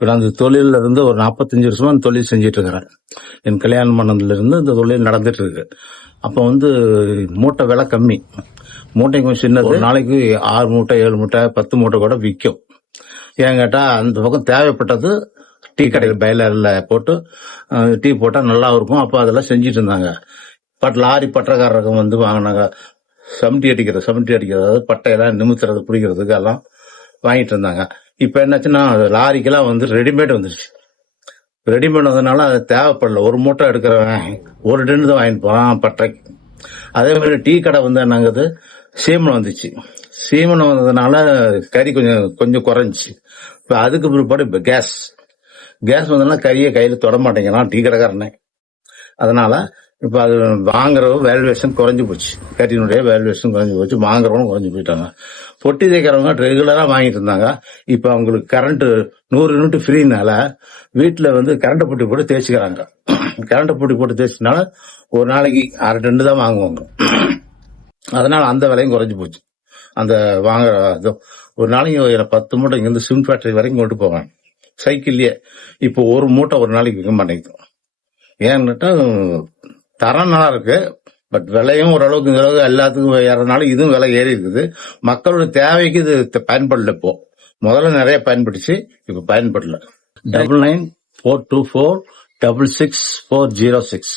இப்போ நான் அந்த தொழில்ல இருந்து ஒரு நாற்பத்தஞ்சு வருஷமா அந்த தொழில் செஞ்சுட்டு இருக்கிறேன் என் கல்யாணம் பண்ணதுல இருந்து இந்த தொழில் நடந்துட்டு இருக்கு அப்போ வந்து மூட்டை விலை கம்மி. மூட்டை கொஞ்சம் சின்னது. நாளைக்கு ஆறு மூட்டை ஏழு மூட்டை பத்து மூட்டை கூட விற்கும் ஏன் கேட்டா அந்த பக்கம் தேவைப்பட்டது டீ கடையில் பயிலரில் போட்டு டீ போட்டால் நல்லா இருக்கும். அப்போ அதெல்லாம் செஞ்சுட்டு இருந்தாங்க பட் லாரி பட்டக்காரங்க வந்து வாங்கினாங்க. சமட்டி அடிக்கிறது சமட்டி அடிக்கிறது அதாவது பட்டையெல்லாம் நிமித்துறது பிடிக்கிறதுக்கு எல்லாம் வாங்கிட்டு இருந்தாங்க இப்போ என்னாச்சுன்னா லாரிக்கெல்லாம் வந்து ரெடிமேட் வந்துருச்சு. ரெடிமேட் வந்ததுனால அது தேவைப்படல. ஒரு மூட்டை எடுக்கிறவன் ஒரு டென்னு தான் வாங்கிட்டு போறான் பட்டைக்கு அதே மாதிரி டீ கடை வந்து என்னங்குது? சீமனம் வந்துச்சு. சீமனம் வந்ததுனால கறி கொஞ்சம் கொஞ்சம் குறைஞ்சி இப்போ அதுக்கு பிற்பாடு இப்போ கேஸ். கேஸ் வந்ததுனால கறியை கையில் தொட மாட்டேங்கிறான் டீ கடைக்காரனே. அதனால இப்ப அது வாங்குறவ வேல்யூவேஷன் குறைஞ்சு போச்சு. கட்டினுடைய வேல்யூவேஷன் குறைஞ்சு போச்சு வாங்குறவங்க குறைஞ்சு போயிட்டாங்க. பொட்டி தைக்கிறவங்க ரெகுலரா வாங்கிட்டு இருந்தாங்க. இப்ப அவங்களுக்கு கரண்ட் நூறு யூனிட் ஃப்ரீனால வீட்டுல வந்து கரண்ட் பொட்டி போட்டு தேய்ச்சிக்கிறாங்க. கரண்ட் பொட்டி போட்டு தேய்ச்சினால ஒரு நாளைக்கு அரை ரெண்டு தான் வாங்குவாங்க. அதனால அந்த விலையும் குறைஞ்சு போச்சு. அந்த வாங்குற ஒரு நாளைக்கு பத்து மூட்டை இங்கிருந்து சிம் ஃபேக்டரி வரைக்கும் கொண்டு போவாங்க சைக்கிள்லயே இப்போ ஒரு மூட்டை ஒரு நாளைக்கு விற்க மாட்டேங்குது. ஏன்னுட்டா தரம் நல்லா இருக்கு. பட் விலையும் ஓரளவுக்கு இந்த அளவுக்கு எல்லாத்துக்கும் ஏறதுனால இதுவும் விலை ஏறி இருக்குது. மக்களோட தேவைக்கு இது பயன்படல இப்போ. முதல்ல நிறைய பயன்பட்டுச்சு இப்ப பயன்படல. Double nine four two four double six four zero six